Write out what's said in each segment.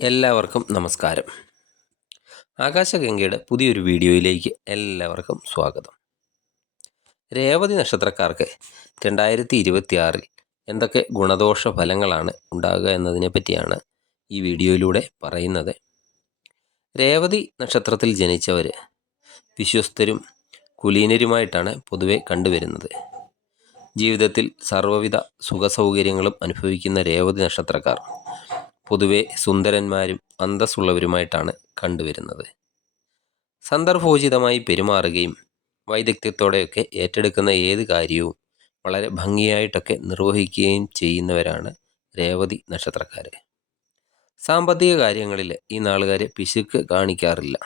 എല്ലാവർക്കും നമസ്കാരം. ആകാശഗംഗയുടെ പുതിയൊരു വീഡിയോയിലേക്ക് എല്ലാവർക്കും സ്വാഗതം. രേവതി നക്ഷത്രക്കാർക്ക് 2026 എന്തൊക്കെ ഗുണദോഷ ഫലങ്ങളാണ് ഉണ്ടാകുക എന്നതിനെ പറ്റിയാണ് ഈ വീഡിയോയിലൂടെ പറയുന്നത്. രേവതി നക്ഷത്രത്തിൽ ജനിച്ചവർ വിശ്വസ്തരും കുലീനരുമായിട്ടാണ് പൊതുവെ കണ്ടുവരുന്നത്. ജീവിതത്തിൽ സർവ്വവിധ സുഖസൗകര്യങ്ങളും അനുഭവിക്കുന്ന രേവതി നക്ഷത്രക്കാർ പൊതുവെ സുന്ദരന്മാരും അന്തസ്സുള്ളവരുമായിട്ടാണ് കണ്ടുവരുന്നത്. സന്ദർഭോചിതമായി പെരുമാറുകയും വൈദഗ്ധ്യത്തോടെയൊക്കെ ഏറ്റെടുക്കുന്ന ഏത് കാര്യവും വളരെ ഭംഗിയായിട്ടൊക്കെ നിർവഹിക്കുകയും ചെയ്യുന്നവരാണ് രേവതി നക്ഷത്രക്കാർ. സാമ്പത്തിക കാര്യങ്ങളിൽ ഈ നാളുകാർ പിശുക്ക് കാണിക്കാറില്ല.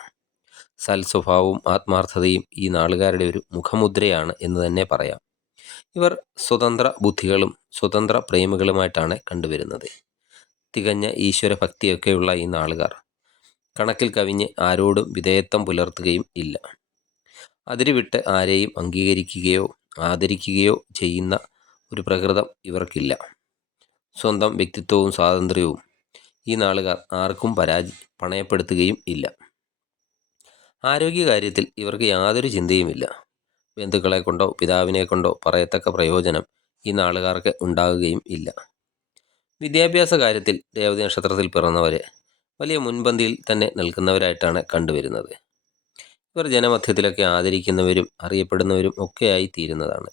സൽസ്വഭാവവും ആത്മാർത്ഥതയും ഈ നാളുകാരുടെ ഒരു മുഖമുദ്രയാണ് എന്ന് തന്നെ പറയാം. ഇവർ സ്വതന്ത്ര ബുദ്ധികളും സ്വതന്ത്ര പ്രേമികളുമായിട്ടാണ് കണ്ടുവരുന്നത്. തികഞ്ഞ ഈശ്വരഭക്തിയൊക്കെയുള്ള ഈ നാളുകാർ കണക്കിൽ കവിഞ്ഞ് ആരോടും വിധേയത്വം പുലർത്തുകയും ഇല്ല. അതിരുവിട്ട് ആരെയും അംഗീകരിക്കുകയോ ആദരിക്കുകയോ ചെയ്യുന്ന ഒരു പ്രകൃതം ഇവർക്കില്ല. സ്വന്തം വ്യക്തിത്വവും സ്വാതന്ത്ര്യവും ഈ നാളുകാർ ആർക്കും പണയപ്പെടുത്തുകയും ഇല്ല. ആരോഗ്യകാര്യത്തിൽ ഇവർക്ക് യാതൊരു ചിന്തയുമില്ല. ബന്ധുക്കളെ കൊണ്ടോ പിതാവിനെ കൊണ്ടോ പറയത്തക്ക പ്രയോജനം ഈ നാളുകാർക്ക് ഉണ്ടാകുകയും ഇല്ല. വിദ്യാഭ്യാസ കാര്യത്തിൽ രേവതി നക്ഷത്രത്തിൽ പിറന്നവർ വലിയ മുൻപന്തിയിൽ തന്നെ നിൽക്കുന്നവരായിട്ടാണ് കണ്ടുവരുന്നത്. ഇവർ ജനമധ്യത്തിലൊക്കെ ആദരിക്കുന്നവരും അറിയപ്പെടുന്നവരും ഒക്കെയായി തീരുന്നതാണ്.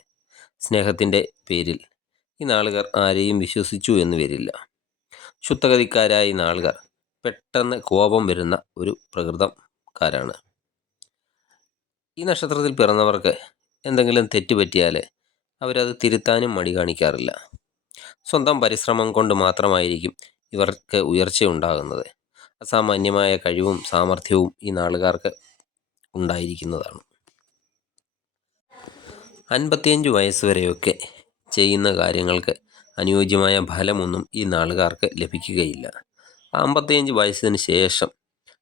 സ്നേഹത്തിൻ്റെ പേരിൽ ഈ നാളുകാർ ആരെയും വിശ്വസിച്ചു എന്ന് വരില്ല. ശുദ്ധഗതിക്കാരായ ഈ നാളുകാർ പെട്ടെന്ന് കോപം വരുന്ന ഒരു പ്രകൃതക്കാരാണ്. ഈ നക്ഷത്രത്തിൽ പിറന്നവർക്ക് എന്തെങ്കിലും തെറ്റുപറ്റിയാൽ അവരത് തിരുത്താനും മടി കാണിക്കാറില്ല. സ്വന്തം പരിശ്രമം കൊണ്ട് മാത്രമായിരിക്കും ഇവർക്ക് ഉയർച്ചയുണ്ടാകുന്നത്. അസാമാന്യമായ കഴിവും സാമർഥ്യവും ഈ നാളുകാർക്ക് ഉണ്ടായിരിക്കുന്നതാണ്. 55 വയസ്സ് വരെയൊക്കെ ചെയ്യുന്ന കാര്യങ്ങൾക്ക് അനുയോജ്യമായ ഫലമൊന്നും ഈ നാളുകാർക്ക് ലഭിക്കുകയില്ല. 55 വയസ്സിന് ശേഷം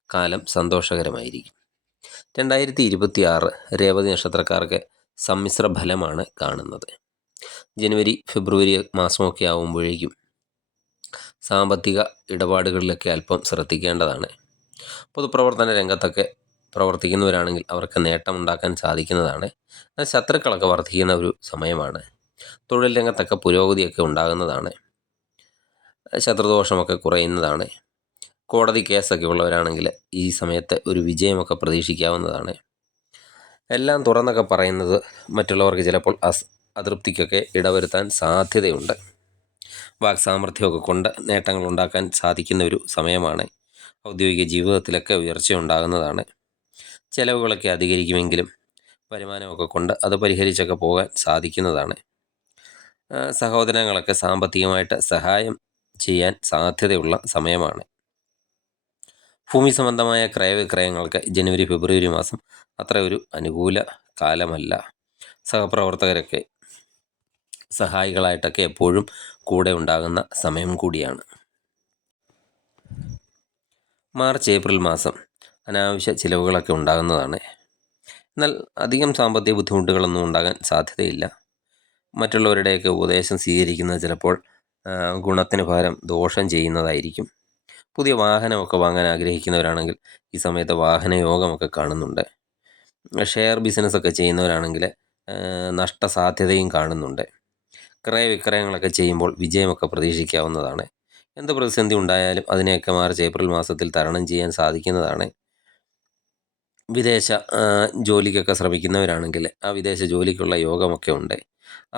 കാലം സന്തോഷകരമായിരിക്കും. 2026 രേവതി നക്ഷത്രക്കാർക്ക് സമ്മിശ്ര ഫലമാണ് കാണുന്നത്. ജനുവരി ഫെബ്രുവരി മാസമൊക്കെ ആകുമ്പോഴേക്കും സാമ്പത്തിക ഇടപാടുകളിലൊക്കെ അല്പം ശ്രദ്ധിക്കേണ്ടതാണ്. പൊതുപ്രവർത്തന രംഗത്തൊക്കെ പ്രവർത്തിക്കുന്നവരാണെങ്കിൽ അവർക്ക് നേട്ടമുണ്ടാക്കാൻ സാധിക്കുന്നതാണ്. ശത്രുക്കളൊക്കെ വർദ്ധിക്കുന്ന ഒരു സമയമാണ്. തൊഴിൽ രംഗത്തൊക്കെ പുരോഗതിയൊക്കെ ഉണ്ടാകുന്നതാണ്. ശത്രുദോഷമൊക്കെ കുറയുന്നതാണ്. കോടതി കേസൊക്കെ ഉള്ളവരാണെങ്കിൽ ഈ സമയത്ത് ഒരു വിജയമൊക്കെ പ്രതീക്ഷിക്കാവുന്നതാണ്. എല്ലാം തുറന്നൊക്കെ പറയുന്നത് മറ്റുള്ളവർക്ക് ചിലപ്പോൾ അതൃപ്തിക്കൊക്കെ ഇടവരുത്താൻ സാധ്യതയുണ്ട്. വാക്സാമർഥ്യമൊക്കെ കൊണ്ട് നേട്ടങ്ങൾ ഉണ്ടാക്കാൻ സാധിക്കുന്ന ഒരു സമയമാണ്. ഔദ്യോഗിക ജീവിതത്തിലൊക്കെ ഉയർച്ചയുണ്ടാകുന്നതാണ്. ചെലവുകളൊക്കെ അധികരിക്കുമെങ്കിലും വരുമാനമൊക്കെ കൊണ്ട് അത് പരിഹരിച്ചൊക്കെ പോകാൻ സാധിക്കുന്നതാണ്. സഹോദരങ്ങളൊക്കെ സാമ്പത്തികമായിട്ട് സഹായം ചെയ്യാൻ സാധ്യതയുള്ള സമയമാണ്. ഭൂമി സംബന്ധമായ ക്രയവിക്രയങ്ങൾക്ക് ജനുവരി ഫെബ്രുവരി മാസം അത്ര ഒരു അനുകൂല കാലമല്ല. സഹപ്രവർത്തകരൊക്കെ സഹായികളായിട്ടൊക്കെ എപ്പോഴും കൂടെ ഉണ്ടാകുന്ന സമയം കൂടിയാണ്. മാർച്ച് ഏപ്രിൽ മാസം അനാവശ്യ ചിലവുകളൊക്കെ ഉണ്ടാകുന്നതാണ്. എന്നാൽ അധികം സാമ്പത്തിക ബുദ്ധിമുട്ടുകളൊന്നും ഉണ്ടാകാൻ സാധ്യതയില്ല. മറ്റുള്ളവരുടെയൊക്കെ ഉപദേശം സ്വീകരിക്കുന്നത് ചിലപ്പോൾ ഗുണത്തിന് പകരം ദോഷം ചെയ്യുന്നതായിരിക്കും. പുതിയ വാഹനമൊക്കെ വാങ്ങാൻ ആഗ്രഹിക്കുന്നവരാണെങ്കിൽ ഈ സമയത്ത് വാഹനയോഗമൊക്കെ കാണുന്നുണ്ട്. ഷെയർ ബിസിനസ്സൊക്കെ ചെയ്യുന്നവരാണെങ്കിൽ നഷ്ടസാധ്യതയും കാണുന്നുണ്ട്. ക്രയവിക്രയങ്ങളൊക്കെ ചെയ്യുമ്പോൾ വിജയമൊക്കെ പ്രതീക്ഷിക്കാവുന്നതാണ്. എന്ത് പ്രതിസന്ധി ഉണ്ടായാലും അതിനെയൊക്കെ മാർച്ച് ഏപ്രിൽ മാസത്തിൽ തരണം ചെയ്യാൻ സാധിക്കുന്നതാണ്. വിദേശ ജോലിക്കൊക്കെ ശ്രമിക്കുന്നവരാണെങ്കിൽ ആ വിദേശ ജോലിക്കുള്ള യോഗമൊക്കെ ഉണ്ട്.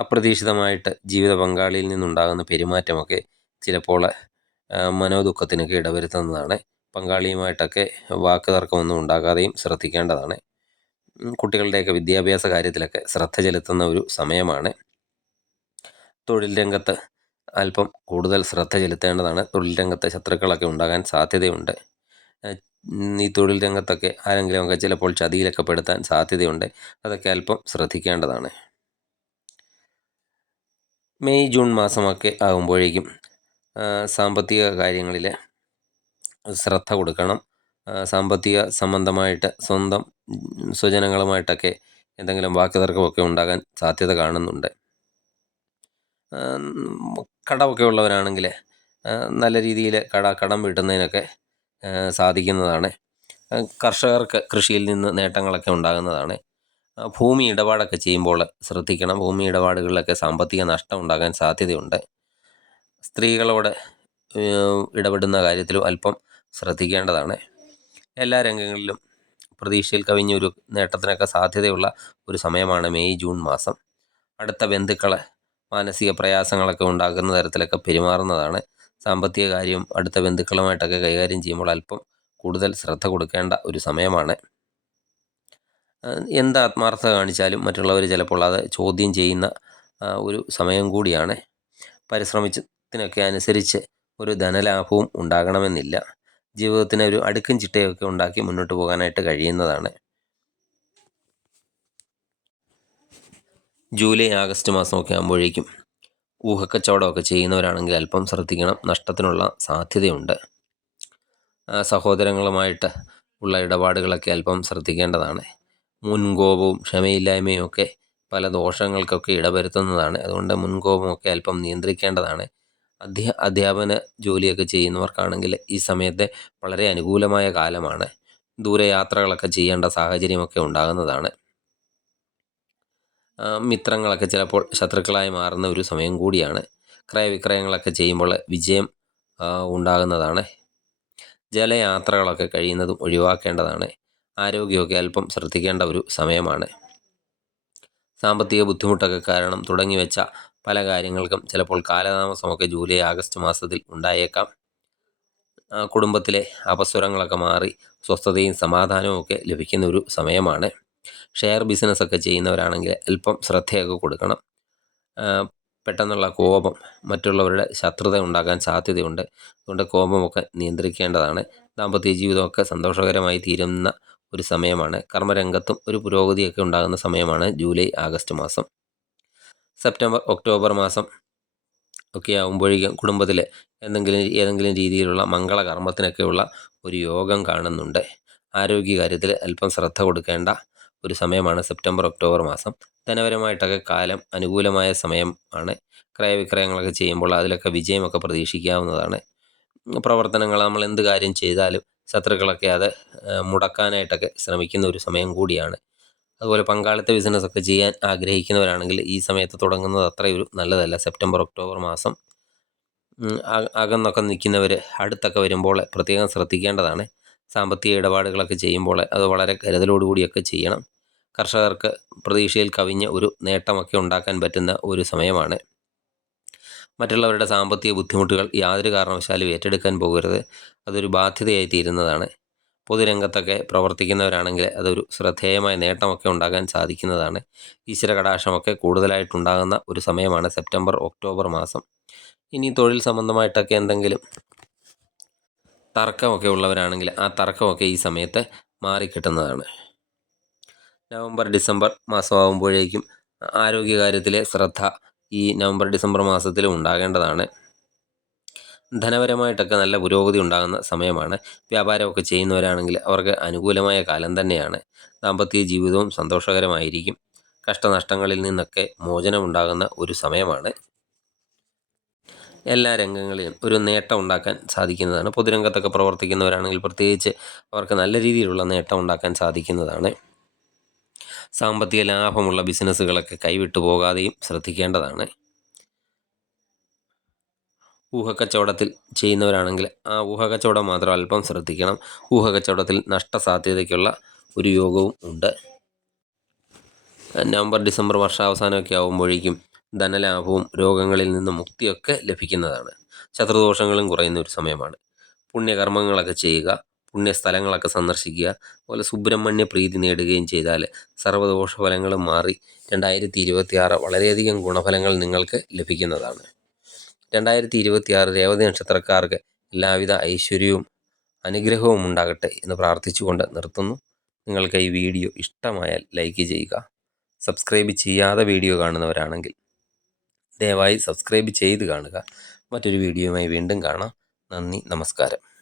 അപ്രതീക്ഷിതമായിട്ട് ജീവിത പങ്കാളിയിൽ നിന്നുണ്ടാകുന്ന പെരുമാറ്റമൊക്കെ ചിലപ്പോൾ മനോദുഃഖത്തിനൊക്കെ ഇടവരുത്തുന്നതാണ്. പങ്കാളിയുമായിട്ടൊക്കെ വാക്കുതർക്കമൊന്നും ഉണ്ടാകാതെയും ശ്രദ്ധിക്കേണ്ടതാണ്. കുട്ടികളുടെയൊക്കെ വിദ്യാഭ്യാസ കാര്യത്തിലൊക്കെ ശ്രദ്ധ ചെലുത്തുന്ന ഒരു സമയമാണ്. തൊഴിൽ രംഗത്ത് അല്പം കൂടുതൽ ശ്രദ്ധ ചെലുത്തേണ്ടതാണ്. തൊഴിൽ രംഗത്ത് ശത്രുക്കളൊക്കെ ഉണ്ടാകാൻ സാധ്യതയുണ്ട്. ഈ തൊഴിൽ രംഗത്തൊക്കെ ആരെങ്കിലുമൊക്കെ ചിലപ്പോൾ ചതിയിലൊക്കെ പെടുത്താൻ സാധ്യതയുണ്ട്. അതൊക്കെ അല്പം ശ്രദ്ധിക്കേണ്ടതാണ്. മെയ് ജൂൺ മാസമൊക്കെ ആകുമ്പോഴേക്കും സാമ്പത്തിക കാര്യങ്ങളിൽ ശ്രദ്ധ കൊടുക്കണം. സാമ്പത്തിക സംബന്ധമായിട്ട് സ്വന്തം സ്വജനങ്ങളുമായിട്ടൊക്കെ എന്തെങ്കിലും വാക്കുതർക്കമൊക്കെ ഉണ്ടാകാൻ സാധ്യത കാണുന്നുണ്ട്. കടമൊക്കെ ഉള്ളവരാണെങ്കിൽ നല്ല രീതിയിൽ കടം വീട്ടുന്നതിനൊക്കെ സാധിക്കുന്നതാണ്. കർഷകർക്ക് കൃഷിയിൽ നിന്ന് നേട്ടങ്ങളൊക്കെ ഉണ്ടാകുന്നതാണ്. ഭൂമി ഇടപാടൊക്കെ ചെയ്യുമ്പോൾ ശ്രദ്ധിക്കണം. ഭൂമി ഇടപാടുകളിലൊക്കെ സാമ്പത്തിക നഷ്ടം ഉണ്ടാകാൻ സാധ്യതയുണ്ട്. സ്ത്രീകളോട് ഇടപെടുന്ന കാര്യത്തിലും അല്പം ശ്രദ്ധിക്കേണ്ടതാണ്. എല്ലാ രംഗങ്ങളിലും പ്രതീക്ഷയിൽ കവിഞ്ഞൊരു നേട്ടത്തിനൊക്കെ സാധ്യതയുള്ള ഒരു സമയമാണ് മെയ് ജൂൺ മാസം. അടുത്ത ബന്ധുക്കൾ മാനസിക പ്രയാസങ്ങളൊക്കെ ഉണ്ടാക്കുന്ന തരത്തിലൊക്കെ പെരുമാറുന്നതാണ്. സാമ്പത്തിക കാര്യം അടുത്ത ബന്ധുക്കളുമായിട്ടൊക്കെ കൈകാര്യം ചെയ്യുമ്പോൾ അല്പം കൂടുതൽ ശ്രദ്ധ കൊടുക്കേണ്ട ഒരു സമയമാണ്. എന്ത് ആത്മാർത്ഥത കാണിച്ചാലും മറ്റുള്ളവർ ചിലപ്പോൾ അത് ചോദ്യം ചെയ്യുന്ന ഒരു സമയം കൂടിയാണ്. പരിശ്രമത്തിനൊക്കെ അനുസരിച്ച് ഒരു ധനലാഭവും ഉണ്ടാകണമെന്നില്ല. ജീവിതത്തിന് ഒരു അടുക്കും ചിട്ടയൊക്കെ ഉണ്ടാക്കി മുന്നോട്ട് പോകാനായിട്ട് കഴിയുന്നതാണ്. ജൂലൈ ആഗസ്റ്റ് മാസമൊക്കെ ആകുമ്പോഴേക്കും ഊഹക്കച്ചവടമൊക്കെ ചെയ്യുന്നവരാണെങ്കിൽ അല്പം ശ്രദ്ധിക്കണം. നഷ്ടത്തിനുള്ള സാധ്യതയുണ്ട്. സഹോദരങ്ങളുമായിട്ട് ഉള്ള ഇടപാടുകളൊക്കെ അല്പം ശ്രദ്ധിക്കേണ്ടതാണ്. മുൻകോപവും ക്ഷമയില്ലായ്മയും ഒക്കെ പല ദോഷങ്ങൾക്കൊക്കെ ഇടവരുത്തുന്നതാണ്. അതുകൊണ്ട് മുൻകോപമൊക്കെ അല്പം നിയന്ത്രിക്കേണ്ടതാണ്. അധ്യാപന ജോലിയൊക്കെ ചെയ്യുന്നവർക്കാണെങ്കിൽ ഈ സമയത്തെ വളരെ അനുകൂലമായ കാലമാണ്. ദൂരയാത്രകളൊക്കെ ചെയ്യേണ്ട സാഹചര്യമൊക്കെ ഉണ്ടാകുന്നതാണ്. മിത്രങ്ങളൊക്കെ ചിലപ്പോൾ ശത്രുക്കളായി മാറുന്ന ഒരു സമയം കൂടിയാണ്. ക്രയവിക്രയങ്ങളൊക്കെ ചെയ്യുമ്പോൾ വിജയം ഉണ്ടാകുന്നതാണ്. ജലയാത്രകളൊക്കെ കഴിയുന്നതും ഒഴിവാക്കേണ്ടതാണ്. ആരോഗ്യമൊക്കെ അല്പം ശ്രദ്ധിക്കേണ്ട ഒരു സമയമാണ്. സാമ്പത്തിക ബുദ്ധിമുട്ടൊക്കെ കാരണം തുടങ്ങിവെച്ച പല കാര്യങ്ങൾക്കും ചിലപ്പോൾ കാലതാമസമൊക്കെ ജൂലൈ ആഗസ്റ്റ് മാസത്തിൽ ഉണ്ടായേക്കാം. കുടുംബത്തിലെ അപസ്വരങ്ങളൊക്കെ മാറി സ്വസ്ഥതയും സമാധാനവും ഒക്കെ ലഭിക്കുന്ന ഒരു സമയമാണ്. ഷെയർ ബിസിനസ്സൊക്കെ ചെയ്യുന്നവരാണെങ്കിൽ അല്പം ശ്രദ്ധയൊക്കെ കൊടുക്കണം. പെട്ടെന്നുള്ള കോപം മറ്റുള്ളവരുടെ ശത്രുത ഉണ്ടാകാൻ സാധ്യതയുണ്ട്. അതുകൊണ്ട് കോപമൊക്കെ നിയന്ത്രിക്കേണ്ടതാണ്. ദാമ്പത്യ ജീവിതമൊക്കെ സന്തോഷകരമായി തീരുന്ന ഒരു സമയമാണ്. കർമ്മരംഗത്തും ഒരു പുരോഗതിയൊക്കെ ഉണ്ടാകുന്ന സമയമാണ് ജൂലൈ ആഗസ്റ്റ് മാസം. സെപ്റ്റംബർ ഒക്ടോബർ മാസം ഒക്കെ ആകുമ്പോഴേക്കും കുടുംബത്തിൽ ഏതെങ്കിലും രീതിയിലുള്ള മംഗളകർമ്മത്തിനൊക്കെയുള്ള ഒരു യോഗം കാണുന്നുണ്ട്. ആരോഗ്യകാര്യത്തിൽ അല്പം ശ്രദ്ധ കൊടുക്കേണ്ട ഒരു സമയമാണ് സെപ്റ്റംബർ ഒക്ടോബർ മാസം. ധനപരമായിട്ടൊക്കെ കാലം അനുകൂലമായ സമയമാണ്. ക്രയവിക്രയങ്ങളൊക്കെ ചെയ്യുമ്പോൾ അതിലൊക്കെ വിജയമൊക്കെ പ്രതീക്ഷിക്കാവുന്നതാണ്. പ്രവർത്തനങ്ങൾ നമ്മൾ എന്ത് കാര്യം ചെയ്താലും ശത്രുക്കളൊക്കെ അത് മുടക്കാനായിട്ടൊക്കെ ശ്രമിക്കുന്ന ഒരു സമയം കൂടിയാണ്. അതുപോലെ പങ്കാളിത്ത ബിസിനസ്സൊക്കെ ചെയ്യാൻ ആഗ്രഹിക്കുന്നവരാണെങ്കിൽ ഈ സമയത്ത് തുടങ്ങുന്നത് അത്രയൊരു നല്ലതല്ല. സെപ്റ്റംബർ ഒക്ടോബർ മാസം അകന്നൊക്കെ നിൽക്കുന്നവർ അടുത്തൊക്കെ വരുമ്പോൾ പ്രത്യേകം ശ്രദ്ധിക്കേണ്ടതാണ്. സാമ്പത്തിക ഇടപാടുകളൊക്കെ ചെയ്യുമ്പോൾ അത് വളരെ കരുതലോടുകൂടിയൊക്കെ ചെയ്യണം. കർഷകർക്ക് പ്രതീക്ഷയിൽ കവിഞ്ഞ ഒരു നേട്ടമൊക്കെ ഉണ്ടാക്കാൻ പറ്റുന്ന ഒരു സമയമാണ്. മറ്റുള്ളവരുടെ സാമ്പത്തിക ബുദ്ധിമുട്ടുകൾ യാതൊരു കാരണവശാലും ഏറ്റെടുക്കാൻ പോകരുത്. അതൊരു ബാധ്യതയായി തീരുന്നതാണ്. പൊതുരംഗത്തൊക്കെ പ്രവർത്തിക്കുന്നവരാണെങ്കിൽ അതൊരു ശ്രദ്ധേയമായ നേട്ടമൊക്കെ ഉണ്ടാകാൻ സാധിക്കുന്നതാണ്. ഈശ്വര കടാക്ഷമൊക്കെ കൂടുതലായിട്ടുണ്ടാകുന്ന ഒരു സമയമാണ് സെപ്റ്റംബർ ഒക്ടോബർ മാസം. ഇനി തൊഴിൽ സംബന്ധമായിട്ടൊക്കെ എന്തെങ്കിലും തർക്കമൊക്കെ ഉള്ളവരാണെങ്കിൽ ആ തർക്കമൊക്കെ ഈ സമയത്ത് മാറിക്കിട്ടുന്നതാണ്. നവംബർ ഡിസംബർ മാസമാകുമ്പോഴേക്കും ആരോഗ്യകാര്യത്തിലെ ശ്രദ്ധ ഈ നവംബർ ഡിസംബർ മാസത്തിലും ഉണ്ടാകേണ്ടതാണ്. ധനപരമായിട്ടൊക്കെ നല്ല പുരോഗതി ഉണ്ടാകുന്ന സമയമാണ്. വ്യാപാരമൊക്കെ ചെയ്യുന്നവരാണെങ്കിൽ അവർക്ക് അനുകൂലമായ കാലം തന്നെയാണ്. ദാമ്പത്യ ജീവിതവും സന്തോഷകരമായിരിക്കും. കഷ്ടനഷ്ടങ്ങളിൽ നിന്നൊക്കെ മോചനമുണ്ടാകുന്ന ഒരു സമയമാണ്. എല്ലാ രംഗങ്ങളിലും ഒരു നേട്ടം ഉണ്ടാക്കാൻ സാധിക്കുന്നതാണ്. പൊതുരംഗത്തൊക്കെ പ്രവർത്തിക്കുന്നവരാണെങ്കിൽ പ്രത്യേകിച്ച് അവർക്ക് നല്ല രീതിയിലുള്ള നേട്ടം ഉണ്ടാക്കാൻ സാധിക്കുന്നതാണ്. സാമ്പത്തിക ലാഭമുള്ള ബിസിനസ്സുകളൊക്കെ കൈവിട്ടു പോകാതെയും ശ്രദ്ധിക്കേണ്ടതാണ്. ഊഹക്കച്ചവടത്തിൽ ചെയ്യുന്നവരാണെങ്കിൽ ആ ഊഹക്കച്ചവടം മാത്രം അല്പം ശ്രദ്ധിക്കണം. ഊഹക്കച്ചവടത്തിൽ നഷ്ടസാധ്യതയ്ക്കുള്ള ഒരു യോഗവും ഉണ്ട്. നവംബർ ഡിസംബർ വർഷാവസാനമൊക്കെ ആകുമ്പോഴേക്കും ധനലാഭവും രോഗങ്ങളിൽ നിന്ന് മുക്തിയൊക്കെ ലഭിക്കുന്നതാണ്. ശത്രുദോഷങ്ങളും കുറയുന്ന ഒരു സമയമാണ്. പുണ്യകർമ്മങ്ങളൊക്കെ ചെയ്യുക, പുണ്യസ്ഥലങ്ങളൊക്കെ സന്ദർശിക്കുക, അതുപോലെ സുബ്രഹ്മണ്യ പ്രീതി നേടുകയും ചെയ്താൽ സർവ്വദോഷഫലങ്ങളും മാറി 2026 വളരെയധികം ഗുണഫലങ്ങൾ നിങ്ങൾക്ക് ലഭിക്കുന്നതാണ്. 2026 രേവതി നക്ഷത്രക്കാർക്ക് എല്ലാവിധ ഐശ്വര്യവും അനുഗ്രഹവും ഉണ്ടാകട്ടെ എന്ന് പ്രാർത്ഥിച്ചുകൊണ്ട് നിർത്തുന്നു. നിങ്ങൾക്ക് ഈ വീഡിയോ ഇഷ്ടമായാൽ ലൈക്ക് ചെയ്യുക. സബ്സ്ക്രൈബ് ചെയ്യാതെ വീഡിയോ കാണുന്നവരാണെങ്കിൽ ദയവായി സബ്സ്ക്രൈബ് ചെയ്ത് കാണുക. മറ്റൊരു വീഡിയോയുമായി വീണ്ടും കാണാം. നന്ദി, നമസ്കാരം.